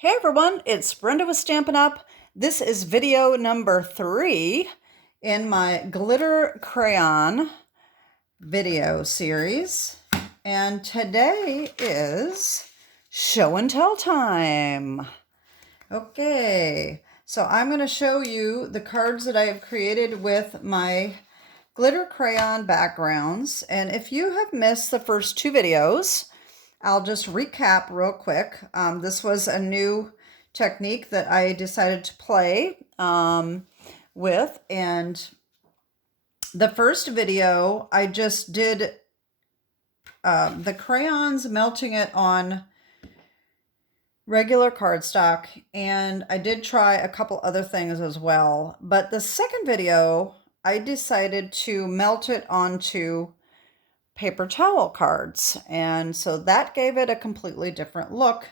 Hey everyone, it's Brenda with Stampin' Up. This is video number 3 in my glitter crayon video series. And today is show and tell time. Okay, so I'm going to show you the cards that I have created with my glitter crayon backgrounds. And if you have missed the first 2 videos, I'll just recap real quick. This was a new technique that I decided to play with. And the first video, I just did the crayons, melting it on regular cardstock. And I did try a couple other things as well. But the second video, I decided to melt it onto paper towel cards, and so that gave it a completely different look.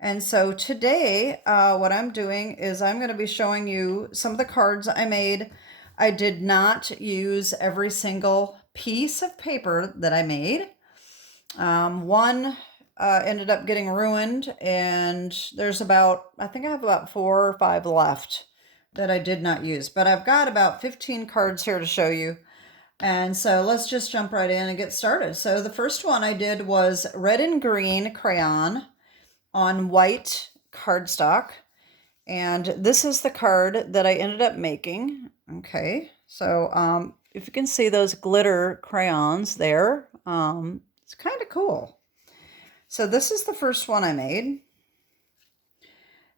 And so today what I'm doing is I'm going to be showing you some of the cards I made. I did not use every single piece of paper that I made. One ended up getting ruined, and there's I think I have about 4 or 5 left that I did not use, but I've got about 15 cards here to show you. And so let's just jump right in and get started. So the first one I did was red and green crayon on white cardstock. And this is the card that I ended up making. Okay, so if you can see those glitter crayons there, it's kind of cool. So this is the first one I made.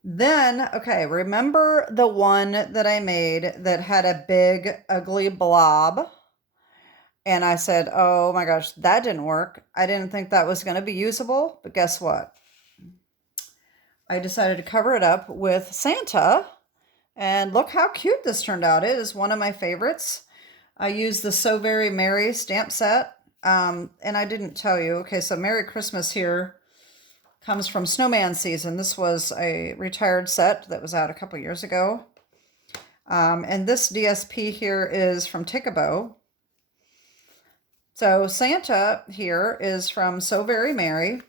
Then, okay, remember the one that I made that had a big ugly blob? And I said, oh my gosh, that didn't work. I didn't think that was going to be usable, but guess what? I decided to cover it up with Santa, and look how cute this turned out. It is one of my favorites. I used the So Very Merry stamp set, and I didn't tell you. Okay, so Merry Christmas here comes from Snowman Season. This was a retired set that was out a couple years ago. And this DSP here is from Take a Bow. So Santa here is from So Very Merry.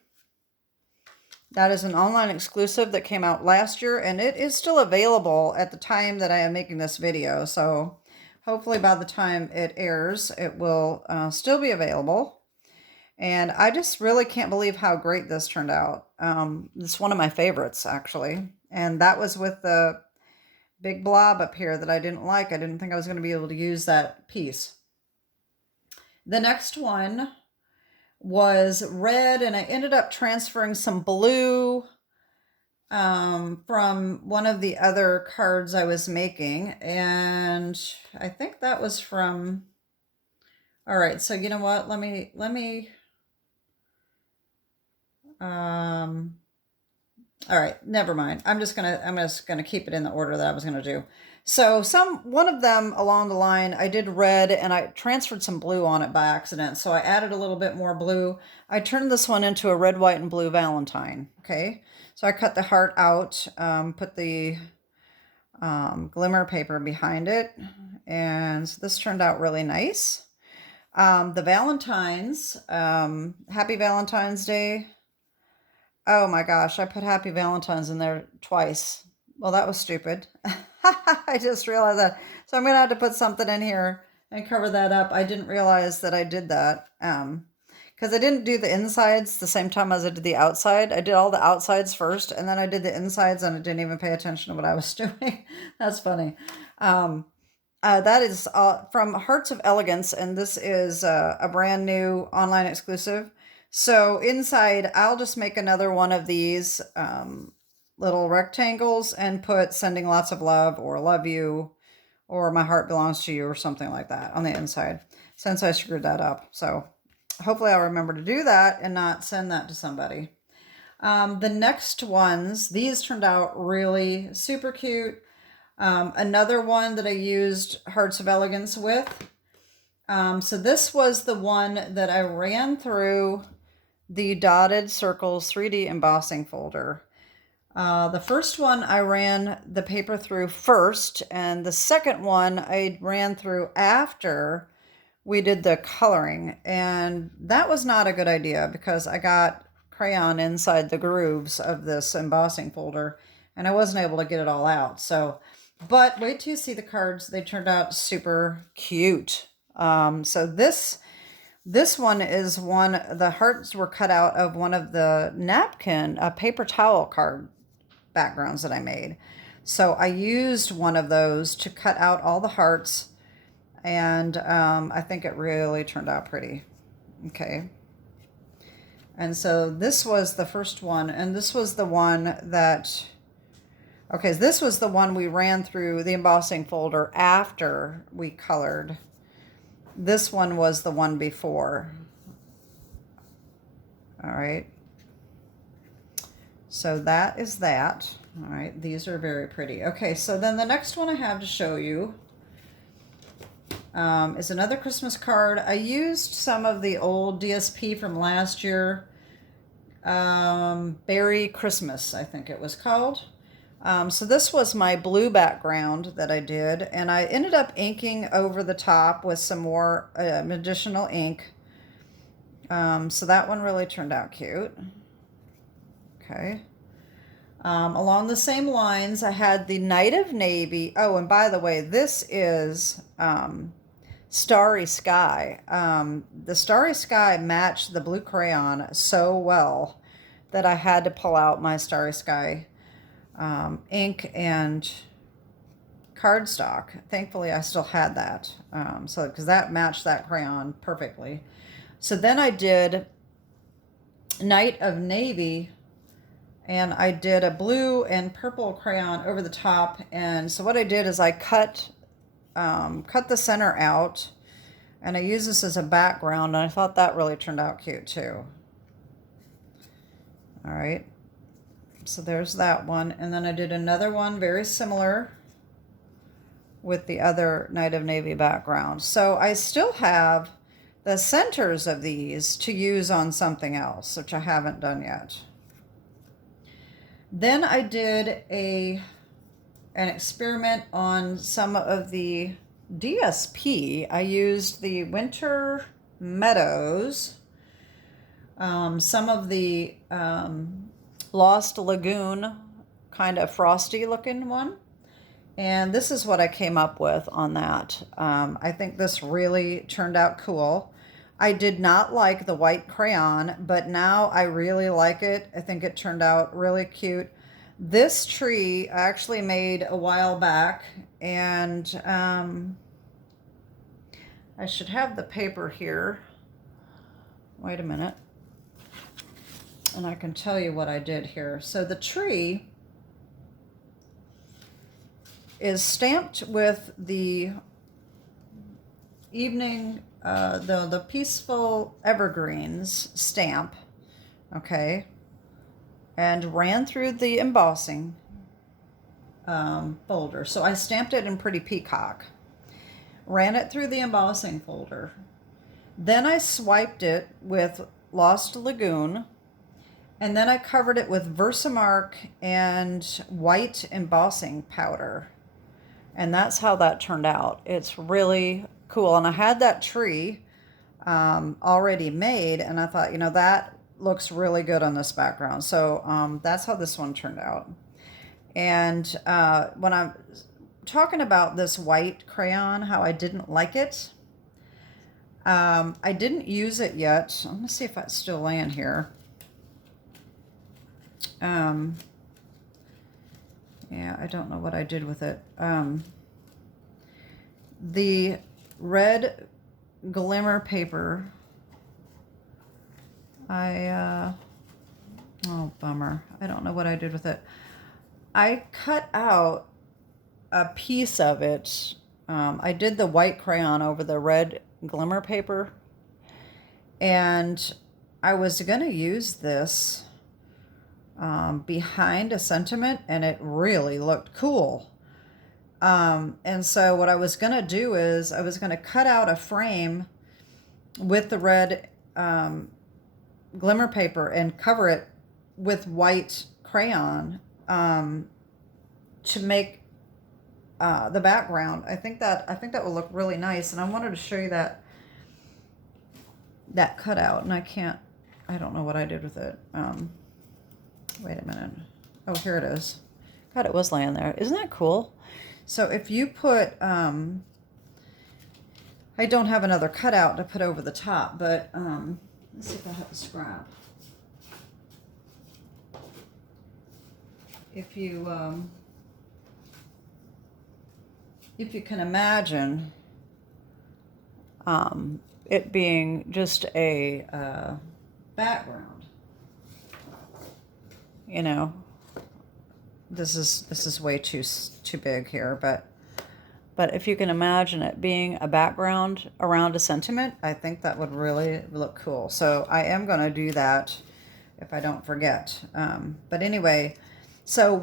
That is an online exclusive that came out last year, and it is still available at the time that I am making this video. So hopefully by the time it airs, it will still be available. And I just really can't believe how great this turned out. It's one of my favorites, actually. And that was with the big blob up here that I didn't like. I didn't think I was going to be able to use that piece. The next one was red, and I ended up transferring some blue from one of the other cards I was making, and I think that was from, all right, so you know what, let me all right, never mind. I'm just gonna keep it in the order that I was gonna do. So one of them along the line, I did red and I transferred some blue on it by accident. So I added a little bit more blue. I turned this one into a red, white, and blue Valentine. Okay, so I cut the heart out, put the glimmer paper behind it, and this turned out really nice. The Valentines, Happy Valentine's Day. Oh my gosh, I put Happy Valentine's in there twice. Well, that was stupid. I just realized that. So I'm going to have to put something in here and cover that up. I didn't realize that I did that. Because I didn't do the insides the same time as I did the outside. I did all the outsides first, and then I did the insides, and I didn't even pay attention to what I was doing. That's funny. That is from Hearts of Elegance, and this is a brand new online exclusive. So inside, I'll just make another one of these little rectangles and put sending lots of love or love you or my heart belongs to you or something like that on the inside, since I screwed that up. So hopefully I'll remember to do that and not send that to somebody. The next ones, these turned out really super cute. Another one that I used Hearts of Elegance with. So this was the one that I ran through the dotted circles 3D embossing folder. The first one I ran the paper through first, and the second one I ran through after we did the coloring, and that was not a good idea because I got crayon inside the grooves of this embossing folder, and I wasn't able to get it all out. So, but wait till you see the cards. They turned out super cute. So this one is the hearts were cut out of one of the napkin, paper towel card backgrounds that I made. So I used one of those to cut out all the hearts, and I think it really turned out pretty. Okay. And so this was the first one, and this was the one that, okay, this was the one we ran through the embossing folder after we colored. This one was the one before. All right. So that is that. All right, these are very pretty. Okay, so then the next one I have to show you is another Christmas card. I used some of the old DSP from last year. Berry Christmas, I think it was called. So this was my blue background that I did, and I ended up inking over the top with some more additional ink. So that one really turned out cute. Okay. Along the same lines, I had the Night of Navy. Oh, and by the way, this is Starry Sky. The Starry Sky matched the blue crayon so well that I had to pull out my Starry Sky ink and cardstock. Thankfully, I still had that, so because that matched that crayon perfectly. So then I did Night of Navy, and I did a blue and purple crayon over the top. And so what I did is I cut the center out, and I used this as a background, and I thought that really turned out cute too. All right, so there's that one. And then I did another one very similar with the other Night of Navy background. So I still have the centers of these to use on something else, which I haven't done yet. Then I did an experiment on some of the DSP. I used the Winter Meadows, some of the Lost Lagoon, kind of frosty looking one. And this is what I came up with on that. I think this really turned out cool. I did not like the white crayon, but now I really like it. I think it turned out really cute. This tree I actually made a while back, and I should have the paper here. Wait a minute. And I can tell you what I did here. So the tree is stamped with the evening, the Peaceful Evergreens stamp, okay, and ran through the embossing folder. So I stamped it in Pretty Peacock, ran it through the embossing folder. Then I swiped it with Lost Lagoon, and then I covered it with Versamark and white embossing powder. And that's how that turned out. It's really cool. And I had that tree already made, and I thought, you know, that looks really good on this background. So that's how this one turned out. And when I'm talking about this white crayon, how I didn't like it, I didn't use it yet. I'm gonna see if it's still laying here. Yeah, I don't know what I did with it. The red glimmer paper, oh, bummer. I don't know what I did with it. I cut out a piece of it. I did the white crayon over the red glimmer paper, and I was going to use this behind a sentiment, and it really looked cool. And so what I was going to do is I was going to cut out a frame with the red glimmer paper and cover it with white crayon to make the background. I think that will look really nice, and I wanted to show you that cutout, and I I don't know what I did with it. Wait a minute. Oh, here it is. God, it was laying there. Isn't that cool? So if you put, I don't have another cutout to put over the top, but let's see if I have a scrap. If you can imagine it being just a background, you know, this is way too big here, but if you can imagine it being a background around a sentiment, I think that would really look cool. So I am going to do that if I don't forget. But anyway, so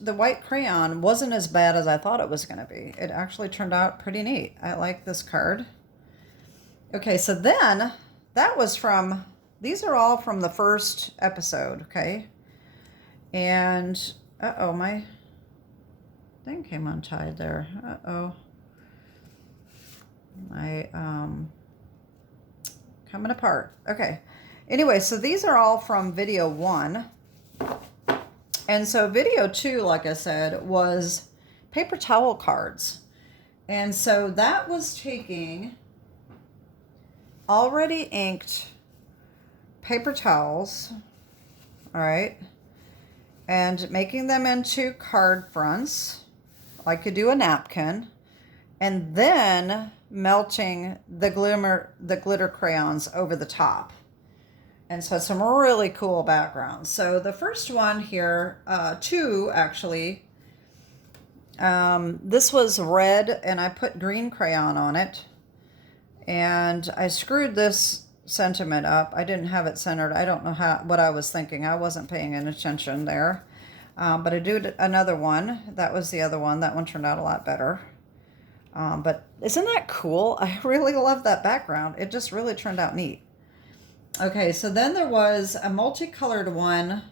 the white crayon wasn't as bad as I thought it was going to be. It actually turned out pretty neat. I like this card. Okay, so then that was from, these are all from the first episode, okay? And, uh-oh, my thing came untied there. Uh-oh. My, coming apart. Okay. Anyway, so these are all from video 1. And so video 2, like I said, was paper towel cards. And so that was taking already inked paper towels, all right, and making them into card fronts, like you do a napkin, and then melting the glitter crayons over the top. And so some really cool backgrounds. So the first one here, 2 actually, this was red and I put green crayon on it. And I screwed this sentiment up. I didn't have it centered. I don't know what I was thinking. I wasn't paying any attention there. But I did another one. That was the other one. That one turned out a lot better. But isn't that cool? I really love that background. It just really turned out neat. Okay, so then there was a multicolored one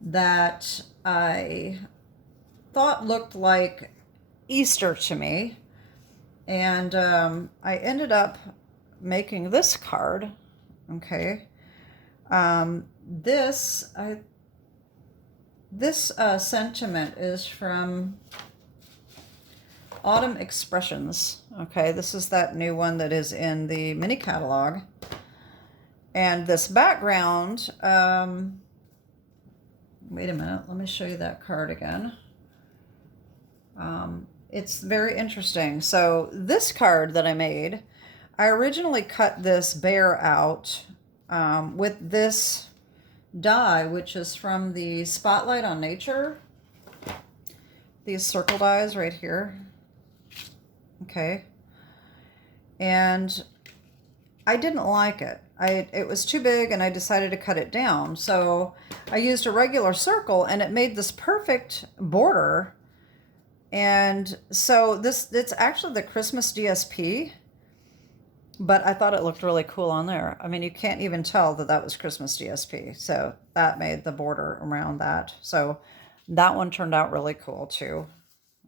that I thought looked like Easter to me. And I ended up making this card, okay. This sentiment is from Autumn Expressions, okay. This is that new one that is in the mini catalog. And this background, wait a minute, let me show you that card again. It's very interesting. So this card that I made, I originally cut this bear out with this die, which is from the Spotlight on Nature. These circle dies right here. Okay. And I didn't like it. It was too big and I decided to cut it down. So I used a regular circle and it made this perfect border. And so it's actually the Christmas DSP, but I thought it looked really cool on there. I mean, you can't even tell that that was Christmas DSP. So that made the border around that. So that one turned out really cool too.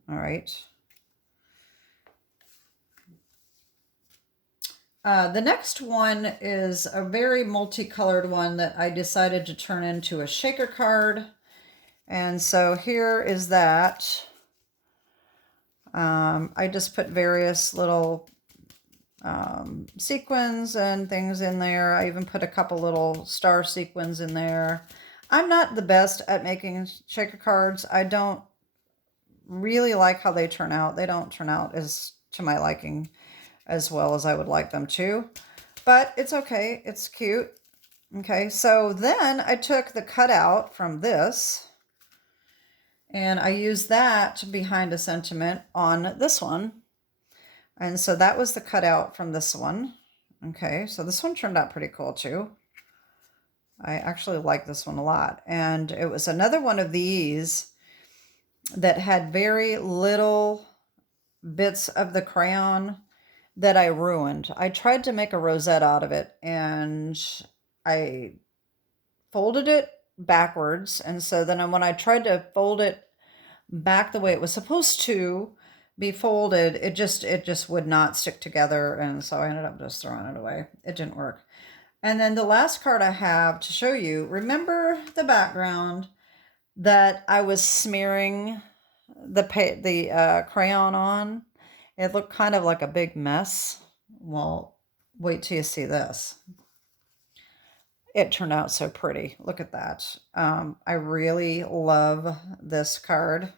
All right. The next one is a very multicolored one that I decided to turn into a shaker card. And so here is that. I just put various little sequins and things in there. I even put a couple little star sequins in there. I'm not the best at making shaker cards. I don't really like how they turn out. They don't turn out as to my liking as well as I would like them to. But it's okay. It's cute. Okay, so then I took the cutout from this and I used that behind a sentiment on this one. And so that was the cutout from this one. Okay, so this one turned out pretty cool too. I actually like this one a lot. And it was another one of these that had very little bits of the crayon that I ruined. I tried to make a rosette out of it and I folded it backwards. And so then when I tried to fold it back the way it was supposed to be folded, it just would not stick together. And so I ended up just throwing it away. It didn't work. And then the last card I have to show you, remember the background that I was smearing the crayon on? It looked kind of like a big mess. Well, wait till you see this. It turned out so pretty. Look at that. I really love this card.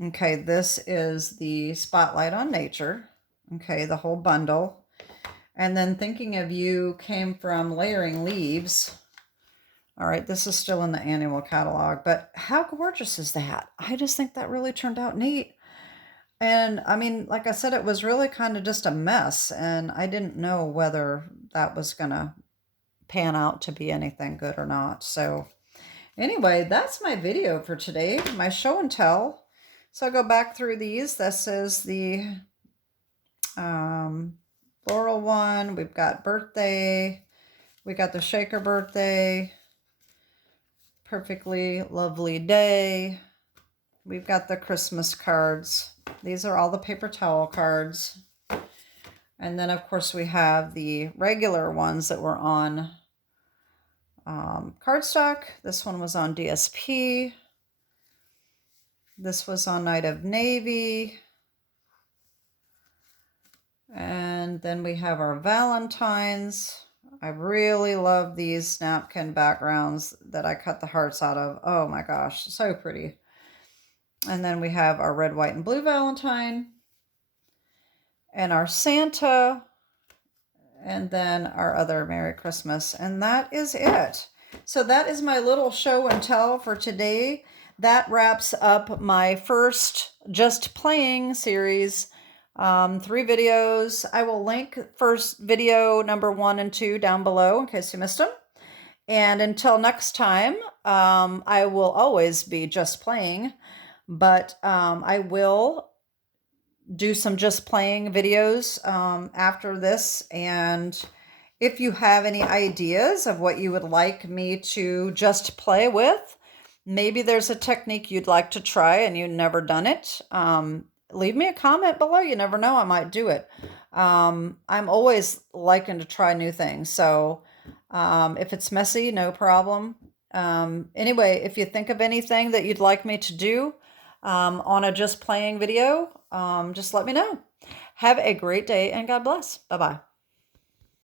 Okay, this is the Spotlight on Nature. Okay, the whole bundle. And then Thinking of You came from Layering Leaves. All right, this is still in the annual catalog, but how gorgeous is that? I just think that really turned out neat. And I mean, like I said, it was really kind of just a mess, and I didn't know whether that was going to pan out to be anything good or not. So anyway, that's my video for today, my show and tell. So I'll go back through these. This is the floral one. We've got birthday. We got the shaker birthday. Perfectly lovely day. We've got the Christmas cards. These are all the paper towel cards. And then, of course, we have the regular ones that were on cardstock. This one was on DSP. This was on Night of Navy. And then we have our Valentines. I really love these napkin backgrounds that I cut the hearts out of. Oh my gosh, so pretty. And then we have our red, white, and blue Valentine. And our Santa. And then our other Merry Christmas. And that is it. So that is my little show and tell for today. That wraps up my first Just Playing series. 3 videos. I will link first video number 1 and 2 down below in case you missed them. And until next time, I will always be just playing, but I will do some just playing videos after this. And if you have any ideas of what you would like me to just play with, maybe there's a technique you'd like to try and you've never done it, leave me a comment below. You never know, I might do it. I'm always liking to try new things. So if it's messy, no problem. Anyway, if you think of anything that you'd like me to do on a just playing video, just let me know. Have a great day and God bless. Bye-bye.